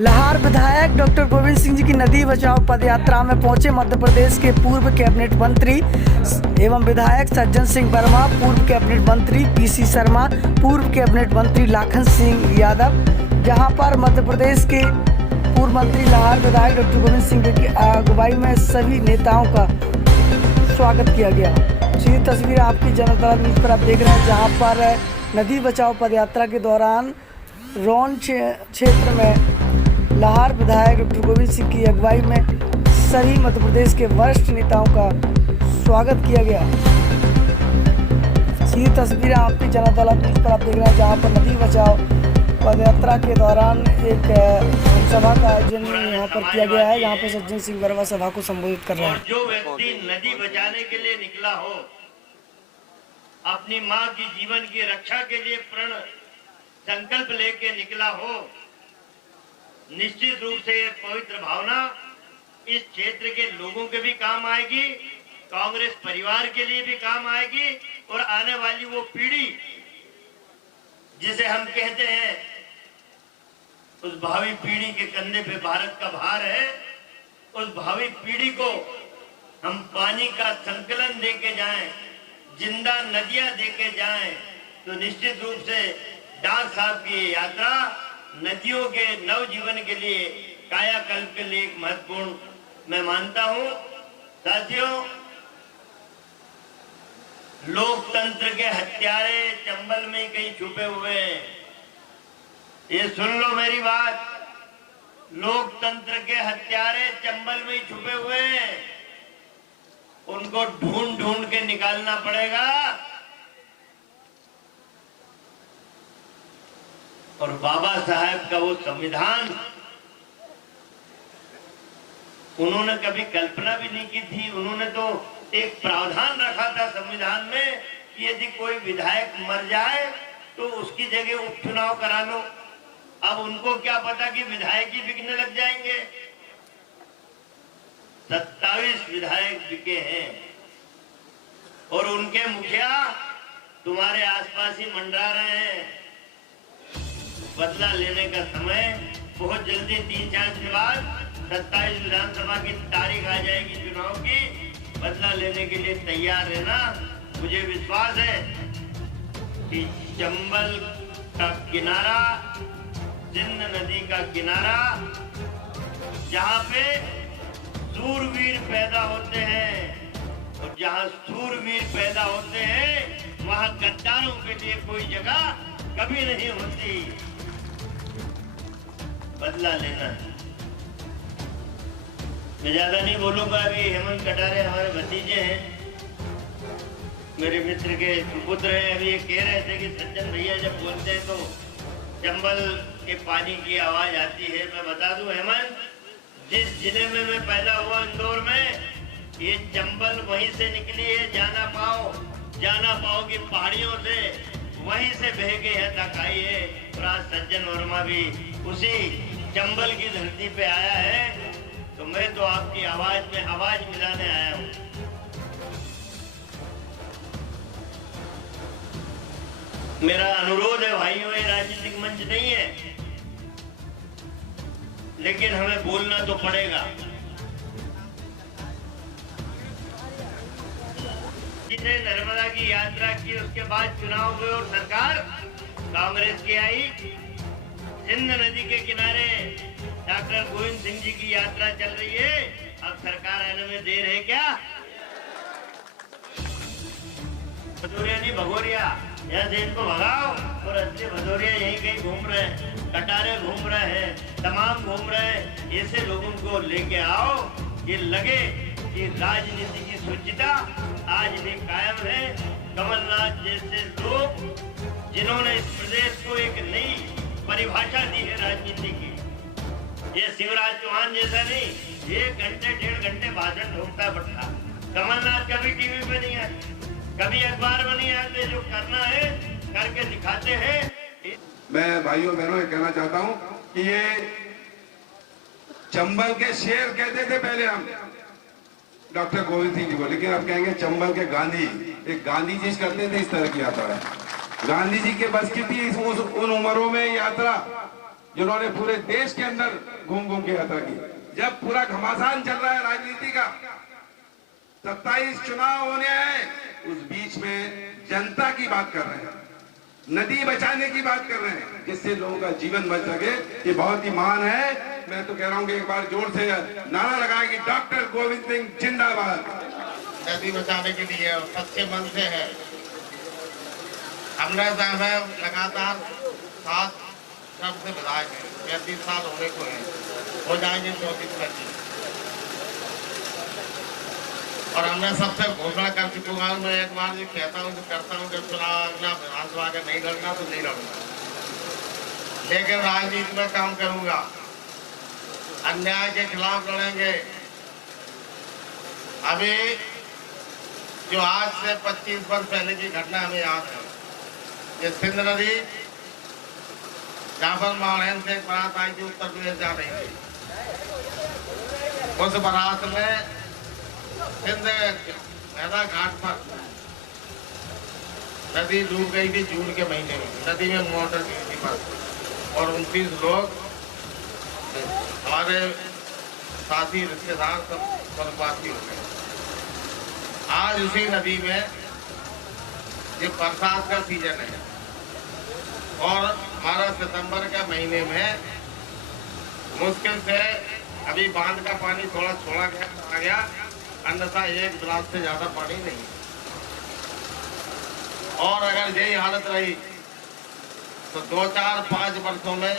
लाहार विधायक डॉक्टर गोविंद सिंह जी की नदी बचाओ पदयात्रा में पहुंचे मध्य प्रदेश के पूर्व कैबिनेट मंत्री एवं विधायक सज्जन सिंह वर्मा, पूर्व कैबिनेट मंत्री पीसी शर्मा, पूर्व कैबिनेट मंत्री लाखन सिंह यादव। जहां पर मध्य प्रदेश के पूर्व मंत्री लाहार विधायक डॉक्टर गोविंद सिंह की अगुवाई में सभी नेताओं का स्वागत किया गया। ये तस्वीर आपकी जनता न्यूज़ पर आप देख रहे हैं, जहाँ पर नदी बचाओ पदयात्रा के दौरान रौन क्षेत्र में लाहार विधायक डॉक्टर गोविंद सिंह की अगुवाई में सभी मध्य प्रदेश के वरिष्ठ नेताओं का स्वागत किया गया। ये तस्वीरें आपकी जनता न्यूज़ पर आप देख रहे हैं, जहाँ पर नदी बचाओ पदयात्रा के दौरान एक सभा का आयोजन यहाँ पर किया गया है, जहाँ पर सज्जन सिंह वर्मा सभा को संबोधित कर रहे हैं। जो व्यक्ति नदी बचाने के लिए निकला हो, अपनी माँ की जीवन की रक्षा के लिए प्रण संकल्प लेके निकला हो, निश्चित रूप से ये पवित्र भावना इस क्षेत्र के लोगों के भी काम आएगी, कांग्रेस परिवार के लिए भी काम आएगी और आने वाली वो पीढ़ी जिसे हम कहते हैं, उस भावी पीढ़ी के कंधे पे भारत का भार है। उस भावी पीढ़ी को हम पानी का संकलन देके जाएं, जिंदा नदियां देके जाएं, तो निश्चित रूप से डार साहब की यात्रा नदियों के नव जीवन के लिए, कायाकल्प के लिए एक महत्वपूर्ण मैं मानता हूं। साथियों, लोकतंत्र के हत्यारे चंबल में कहीं छुपे हुए हैं। ये सुन लो मेरी बात, लोकतंत्र के हत्यारे चंबल में ही छुपे हुए हैं, उनको ढूंढ ढूंढ के निकालना पड़ेगा। और बाबा साहब का वो संविधान उन्होंने कभी कल्पना भी नहीं की थी। उन्होंने तो एक प्रावधान रखा था संविधान में कि यदि कोई विधायक मर जाए तो उसकी जगह उपचुनाव करा लो। अब उनको क्या पता कि विधायक ही बिकने लग जाएंगे। 27 विधायक बिके हैं और उनके मुखिया तुम्हारे आसपास ही मंडरा रहे हैं। बदला लेने का समय बहुत जल्दी, 3-4 दिन बाद 27 विधानसभा की तारीख आ जाएगी चुनाव की। बदला लेने के लिए तैयार रहना। मुझे विश्वास है कि चंबल का किनारा, सिंध नदी का किनारा, जहाँ पे सूरवीर पैदा होते हैं और जहाँ सूरवीर पैदा होते हैं, वहाँ गद्दारों के लिए कोई जगह कभी नहीं होती। बदला लेना है। मैं ज्यादा नहीं बोलूंगा। अभी हेमंत कटारे हमारे भतीजे हैं, मेरे मित्र के सुपुत्र हैं। अभी ये कह रहे थे कि सज्जन भैया जब बोलते हैं तो चंबल के पानी की आवाज आती है। मैं बता दूं हेमंत, जिस जिले में मैं पैदा हुआ, इंदौर में, ये चंबल वहीं से निकली है। जाना पाओ की पहाड़ियों से, वहीं से बह के यहाँ तक आई है। और आज सज्जन वर्मा भी उसी चंबल की धरती पे आया है। तो मैं तो आपकी आवाज में आवाज मिलाने आया हूँ। मेरा अनुरोध है भाइयों, ये राजनीतिक मंच नहीं है, लेकिन हमें बोलना तो पड़ेगा। जिसने नर्मदा की यात्रा की, उसके बाद चुनाव हुए और सरकार कांग्रेस की आई। सिंध नदी के किनारे डॉक्टर गोविंद सिंह जी की यात्रा चल रही है। अब सरकार आने में देर है क्या? भदौरिया नहीं, भगोरिया, यहाँ से इनको भगाओ। और असली भदौरिया यहीं कहीं घूम रहे हैं, कटारे घूम रहे हैं, तमाम घूम रहे हैं। ऐसे लोगों को लेके आओ, ये लगे कि राजनीति की शुचिता आज भी कायम है। कमलनाथ जैसे लोग, जिन्होंने इस प्रदेश को एक नई परिभाषा दी है राजनीति की, ये शिवराज चौहान जैसा नहीं, 1 घंटे 1.5 घंटे भाषण ठोकता बैठा। कमलनाथ कभी टीवी पे नहीं आते, कभी अखबार में नहीं आते। जो करना है करके दिखाते हैं। मैं भाइयों बहनों ये कहना चाहता हूँ कि ये चंबल के शेर कहते थे पहले हम डॉक्टर गोविंद सिंह जी को, लेकिन अब कहेंगे चंबल के गांधी। एक गांधी जी करते थे इस तरह की यात्रा। गांधी जी के बस की थी उन उम्रों में यात्रा। जिन्होंने पूरे देश के अंदर घूम घूम के यात्रा की। जब पूरा घमासान चल रहा है राजनीति का, 27 चुनाव होने हैं, उस बीच में जनता की बात कर रहे हैं, नदी बचाने की बात कर रहे हैं, जिससे लोगों का जीवन बच सके। ये बहुत ही महान है। मैं तो कह रहा हूँ कि एक बार जोर से नारा लगाए कि डॉक्टर गोविंद सिंह जिंदाबाद। नदी बचाने के लिए सच्चे मन से है। हमने लगातार 7 साल से विधायक है, 35 साल होने को है, हो जाएंगे 34 में। और हमने सबसे घोषणा कर चुका हूँ। मैं एक बार ये कहता हूँ, जो करता हूँ कि चुनाव अगला विधानसभा का नहीं लड़ना तो नहीं लड़ूंगा, लेकिन राजनीति में काम करूंगा, अन्याय के खिलाफ लड़ेंगे। अभी जो आज से 25 वर्ष पहले की घटना हमें याद है, ये सिंध नदी जहाँ पर मालहेन से एक बारात आई थी, उत्तर प्रदेश जा रही थी। उस बारात में सिंध मैदा घाट पर नदी डूब गई थी जून के महीने में। नदी में मोटर गिरी थी बस, और 29 लोग हमारे साथी रिश्तेदार सब बर्बादी हो गए। आज उसी नदी में ये बरसात का सीजन है, और हमारा सितंबर के महीने में मुश्किल से अभी बांध का पानी थोड़ा छोड़ा गया, अन्यथा 1 गिलास से ज्यादा पानी नहीं। और अगर यही हालत रही तो 2, 4, 5 वर्षों में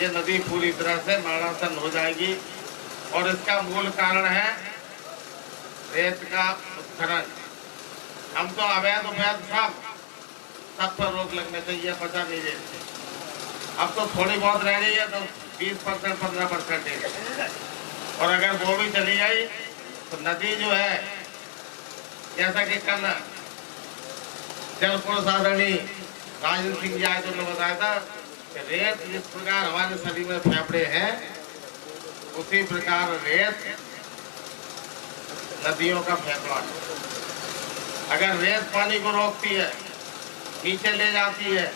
ये नदी पूरी तरह से मरणासन हो जाएगी। और इसका मूल कारण है रेत का उत्खनन। हम तो अवैध सब पर रोक लगने चाहिए, बचा नहीं देते। अब तो थोड़ी बहुत रह गई है तो 20%, 15% है, और अगर वो भी चली गई तो नदी जो है, जैसा कि कल जल प्रसारणी राजेंद्र सिंह जी आए तो उन्होंने बताया था कि रेत जिस प्रकार हमारे शरीर में फेफड़े हैं, उसी प्रकार रेत नदियों का फेफड़ा है। अगर रेत पानी को रोकती है, नीचे ले जाती है,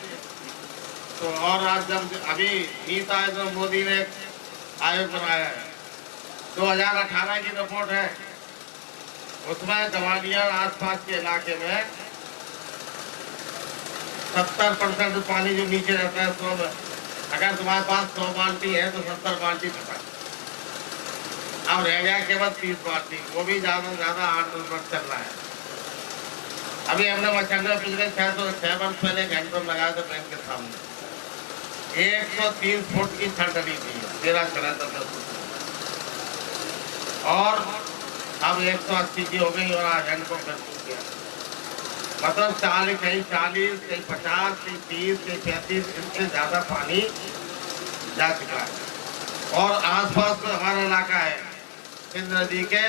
तो और आज जब अभी नीति आयोग मोदी ने आयोग बनाया है, 2018 की रिपोर्ट है, उसमें ग्वालियर आसपास के इलाके में 70% पानी जो नीचे रहता है 100 में, अगर तुम्हारे पास 100 बाल्टी है तो 70 बाल्टी फटा, अब रह गया केवल 30 बाल्टी, वो भी ज्यादा से ज्यादा 8-10 वर्ष चल रहा है। अभी हमने मच्छर पिछले 6 वर्ष पहले हैंडपंप लगाया था बैंक के सामने, 130 फुट की छत डली थी, 13 चला था 10 फुट, और अब 180 की हो गई, और आज हैंडपंप कर गया। मतलब 40, कहीं 40, कहीं 50, कहीं 30, कहीं 35, इससे ज्यादा पानी जा चुका है। और आसपास में हमारा इलाका है सिंध नदी के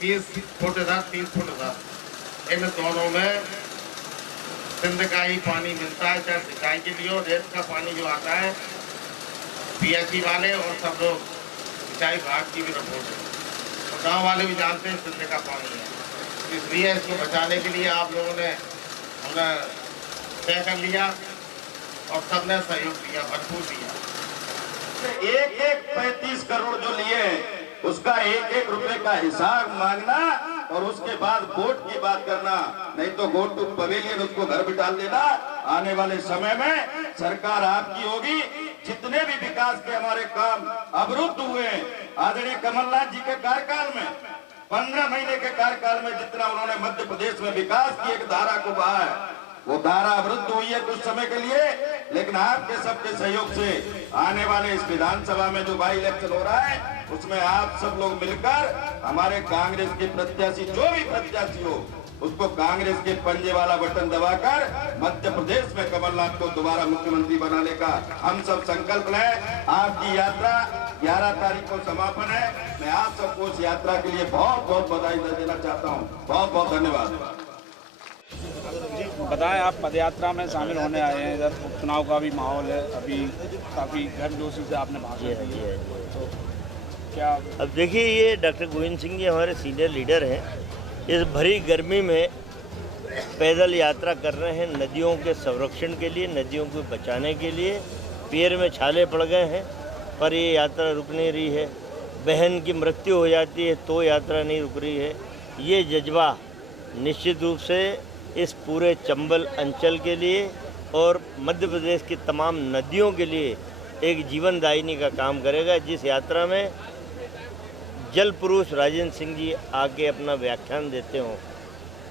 30 फुट इधर, 30 फुट इधर, इन दोनों में सिंध का ही पानी मिलता है, चाहे सिंचाई के लिए, और रेत का पानी जो आता है पीएचई वाले और सब लोग सिंचाई विभाग की भी रिपोर्ट है, तो गाँव वाले भी जानते हैं सिंध का पानी है। इसलिए इसको बचाने के लिए आप लोगों ने हमने तय कर लिया और सबने सहयोग दिया, भरपूर दिया। 35 करोड़ जो लिए उसका 1-1 रुपए का हिसाब मांगना, और उसके बाद वोट की बात करना, नहीं तो गो टू पवेलियन उसको घर बिठा देना। आने वाले समय में सरकार आपकी होगी। जितने भी विकास के हमारे काम अवरुद्ध हुए आदरणीय कमलनाथ जी के कार्यकाल में, 15 महीने के कार्यकाल में जितना उन्होंने मध्य प्रदेश में विकास की एक धारा को बहा है, वो धारा अवरुद्ध हुई है कुछ समय के लिए, लेकिन आपके सबके सहयोग से आने वाले इस विधानसभा में जो बाई इलेक्शन हो रहा है, उसमें आप सब लोग मिलकर हमारे कांग्रेस के प्रत्याशी, जो भी प्रत्याशी हो, उसको कांग्रेस के पंजे वाला बटन दबाकर मध्य प्रदेश में कमलनाथ को दोबारा मुख्यमंत्री बनाने का हम सब संकल्प लें। आपकी यात्रा 11 तारीख को समापन है। मैं आप सबको इस यात्रा के लिए बहुत बहुत बधाई देना चाहता हूँ। बहुत बहुत धन्यवाद। बताएं, आप पदयात्रा में शामिल होने आए हैं, इधर उपचुनाव का भी माहौल है, अभी काफ़ी गर्मजोशी से आपने भाग लिया है, तो क्या? अब देखिए, ये डॉक्टर गोविंद सिंह जी हमारे सीनियर लीडर हैं। इस भरी गर्मी में पैदल यात्रा कर रहे हैं नदियों के संरक्षण के लिए, नदियों को बचाने के लिए, पैर में छाले पड़ गए हैं पर ये यात्रा रुक नहीं रही है। बहन की मृत्यु हो जाती है तो यात्रा नहीं रुक रही है। ये जज्बा निश्चित रूप से इस पूरे चंबल अंचल के लिए और मध्य प्रदेश की तमाम नदियों के लिए एक जीवनदायिनी का काम करेगा। जिस यात्रा में जल पुरुष राजेंद्र सिंह जी आके अपना व्याख्यान देते हों,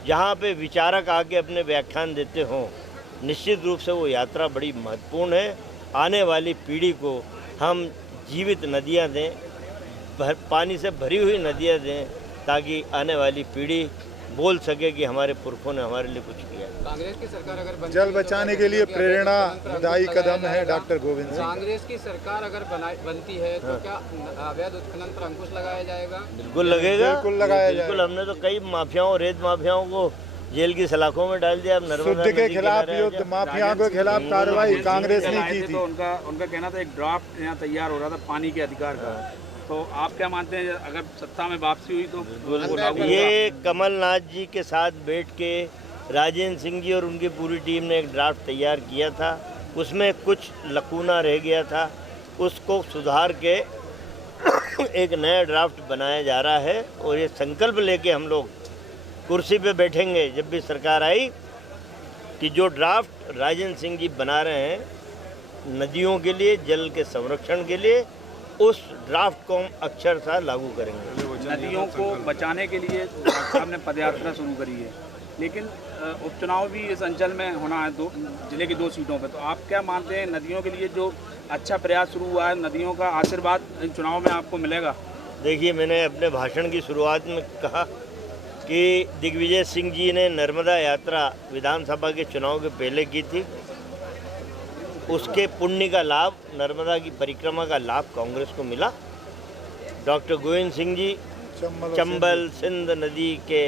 जहाँ पे विचारक आके अपने व्याख्यान देते हों, निश्चित रूप से वो यात्रा बड़ी महत्वपूर्ण है। आने वाली पीढ़ी को हम जीवित नदियाँ दें, पानी से भरी हुई नदियाँ दें, ताकि आने वाली पीढ़ी बोल सके कि हमारे पुरखों ने हमारे लिए कुछ किया। कांग्रेस की सरकार अगर जल बचाने के लिए प्रेरणादायी कदम है डॉक्टर गोविंद सिंह। कांग्रेस की सरकार अगर बनती है तो क्या अवैध उत्खनन पर अंकुश लगाया जाएगा? बिल्कुल लगेगा, बिल्कुल लगाया जाएगा। बिल्कुल। हमने तो कई माफियाओं, रेत माफियाओं को जेल की सलाखों में डाल दिया। अब नर्मदा शुद्ध के खिलाफ युद्ध, माफिया के खिलाफ कार्रवाई कांग्रेस ने की थी। तो उनका कहना था एक ड्राफ्ट यहाँ तैयार हो रहा था पानी के अधिकार का, तो आप क्या मानते हैं अगर सत्ता में वापसी हुई तो? ये कमलनाथ जी के साथ बैठ के राजेंद्र सिंह जी और उनकी पूरी टीम ने एक ड्राफ्ट तैयार किया था। उसमें कुछ लकूना रह गया था, उसको सुधार के एक नया ड्राफ्ट बनाया जा रहा है। और ये संकल्प लेके हम लोग कुर्सी पे बैठेंगे जब भी सरकार आई कि जो ड्राफ्ट राजेंद्र सिंह जी बना रहे हैं नदियों के लिए, जल के संरक्षण के लिए, उस ड्राफ्ट को हम अक्षरशः लागू करेंगे। नदियों को बचाने के लिए साहब ने पदयात्रा शुरू करी है, लेकिन उपचुनाव भी इस अंचल में होना है, जिले की 2 सीटों पर। तो आप क्या मानते हैं नदियों के लिए जो अच्छा प्रयास शुरू हुआ है, नदियों का आशीर्वाद इन चुनाव में आपको मिलेगा? देखिए, मैंने अपने भाषण की शुरुआत में कहा कि दिग्विजय सिंह जी ने नर्मदा यात्रा विधानसभा के चुनाव के पहले की थी। उसके पुण्य का लाभ, नर्मदा की परिक्रमा का लाभ कांग्रेस को मिला। डॉक्टर गोविंद सिंह जी चंबल सिंध नदी के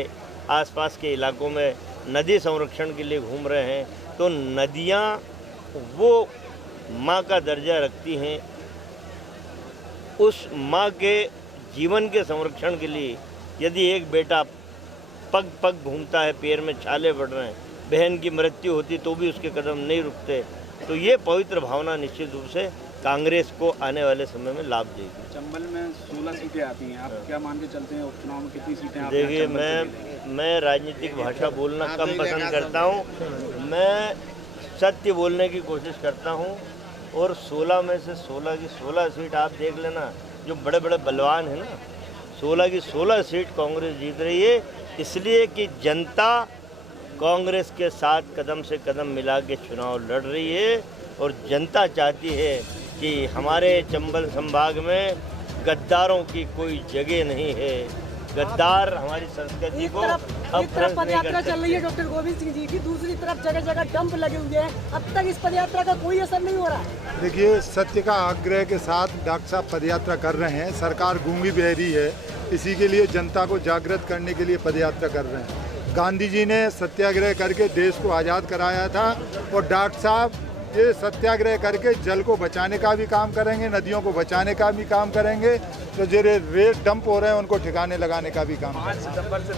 आसपास के इलाकों में नदी संरक्षण के लिए घूम रहे हैं। तो नदियाँ वो माँ का दर्जा रखती हैं। उस माँ के जीवन के संरक्षण के लिए यदि एक बेटा पग पग घूमता है, पैर में छाले पड़ रहे हैं, बहन की मृत्यु होती तो भी उसके कदम नहीं रुकते, तो ये पवित्र भावना निश्चित रूप से कांग्रेस को आने वाले समय में लाभ देगी। चंबल में 16 सीटें आती हैं, आप क्या मान के चलते हैं उपचुनाव में कितनी सीटें? देखिए, मैं राजनीतिक भाषा बोलना कम पसंद करता हूँ। मैं सत्य बोलने की कोशिश करता हूँ। और 16 में से 16 की 16 सीट आप देख लेना, जो बड़े बड़े बलवान हैं ना, 16 की 16 सीट कांग्रेस जीत रही है, इसलिए कि जनता कांग्रेस के साथ कदम से कदम मिला के चुनाव लड़ रही है। और जनता चाहती है कि हमारे चंबल संभाग में गद्दारों की कोई जगह नहीं है। गद्दार हमारी संस्कृति को अब पदयात्रा चल रही है डॉक्टर गोविंद सिंह जी की, दूसरी तरफ जगह जगह डंप लगे हुए हैं। अब तक इस पदयात्रा का कोई असर नहीं हो रहा है। देखिए, सत्य का आग्रह के साथ डॉक्टर साहब पदयात्रा कर रहे हैं। सरकार गूंगी बहरी है, इसी के लिए जनता को जागृत करने के लिए पदयात्रा कर रहे हैं। गांधी जी ने सत्याग्रह करके देश को आज़ाद कराया था, और डॉक्टर साहब ये सत्याग्रह करके जल को बचाने का भी काम करेंगे, नदियों को बचाने का भी काम करेंगे। तो जो रेत डंप हो रहे हैं उनको ठिकाने लगाने का भी काम। 5 सितंबर से